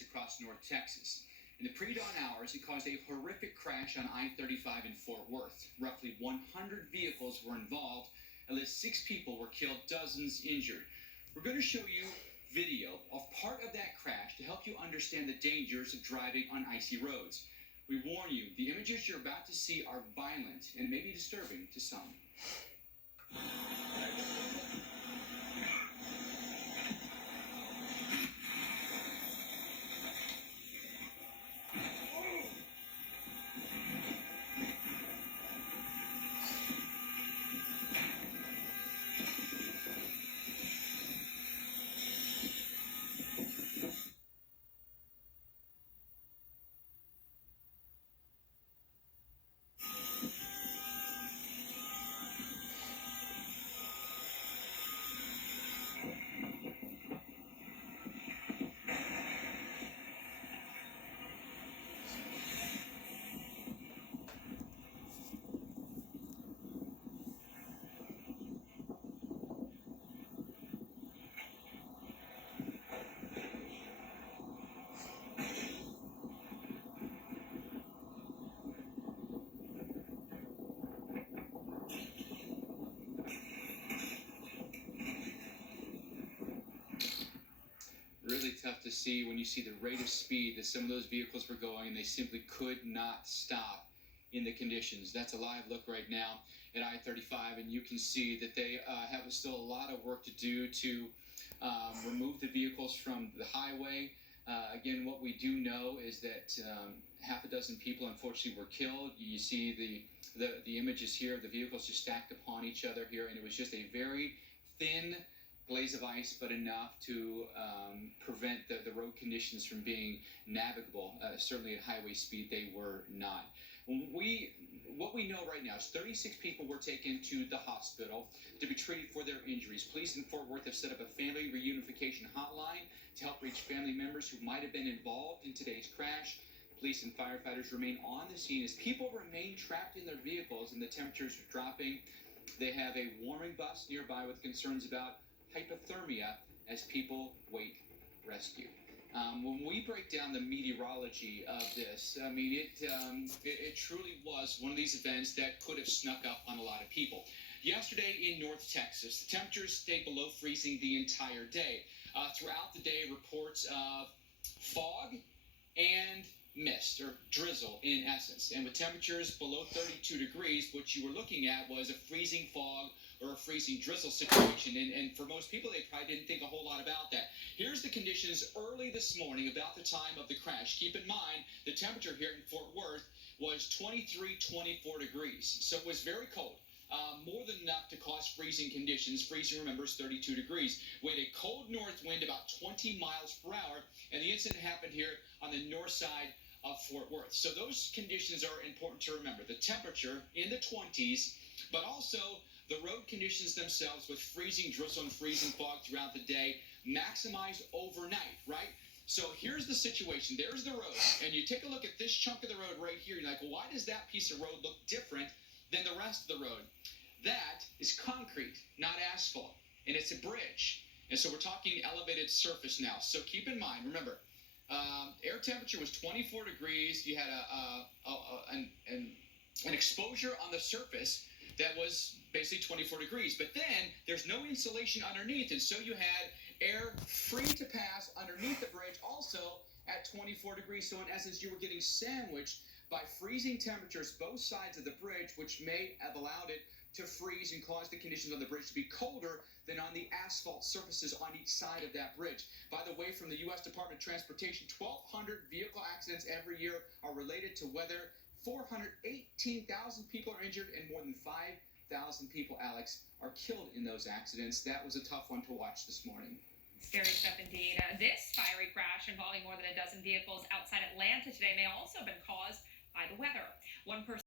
across North Texas. In the pre-dawn hours, it caused a horrific crash on I-35 in Fort Worth. Roughly 100 vehicles were involved. At least 6 people were killed, dozens injured. We're going to show you video of part of that crash to help you understand the dangers of driving on icy roads. We warn you, the images you're about to see are violent and may be disturbing to some. Really tough to see when you see the rate of speed that some of those vehicles were going, and they simply could not stop in the conditions. That's a live look right now at I-35, and you can see that they have still a lot of work to do to remove the vehicles from the highway. Again, what we do know is that half a dozen people, unfortunately, were killed. You see the images here of the vehicles just stacked upon each other here, and it was just a very thin glaze of ice, but enough to prevent the road conditions from being navigable. Certainly at highway speed, they were not. What we know right now is 36 people were taken to the hospital to be treated for their injuries. Police in Fort Worth have set up a family reunification hotline to help reach family members who might have been involved in today's crash. Police and firefighters remain on the scene as people remain trapped in their vehicles and the temperatures are dropping. They have a warming bus nearby with concerns about hypothermia as people wait rescue. When we break down the meteorology of this, I mean, it truly was one of these events that could have snuck up on a lot of people. Yesterday in North Texas, the temperatures stayed below freezing the entire day. Throughout the day, reports of fog and mist or drizzle in essence, and with temperatures below 32 degrees, what you were looking at was a freezing fog or a freezing drizzle situation, and for most people they probably didn't think a whole lot about that. Here's the conditions early this morning about the time of the crash. Keep in mind the temperature here in Fort Worth was 24 degrees, so it was very cold. More than enough to cause freezing conditions. Freezing, remember, is 32 degrees. We had a cold north wind about 20 miles per hour, and the incident happened here on the north side of Fort Worth. So those conditions are important to remember. The temperature in the 20s, but also the road conditions themselves with freezing drizzle and freezing fog throughout the day, maximized overnight, right? So here's the situation. There's the road, and you take a look at this chunk of the road right here. You're like, well, why does that piece of road look different than the rest of the road? That is concrete, not asphalt, and it's a bridge. And so we're talking elevated surface now. So keep in mind, remember, air temperature was 24 degrees. You had an exposure on the surface that was basically 24 degrees. But then there's no insulation underneath, and so you had air free to pass underneath the bridge also at 24 degrees. So in essence, you were getting sandwiched by freezing temperatures both sides of the bridge, which may have allowed it to freeze and cause the conditions on the bridge to be colder than on the asphalt surfaces on each side of that bridge. By the way, from the U.S. Department of Transportation, 1,200 vehicle accidents every year are related to weather. 418,000 people are injured, and more than 5,000 people, Alex, are killed in those accidents. That was a tough one to watch this morning. Scary stuff indeed. This fiery crash involving more than a dozen vehicles outside Atlanta today may also have been caused by the weather. One person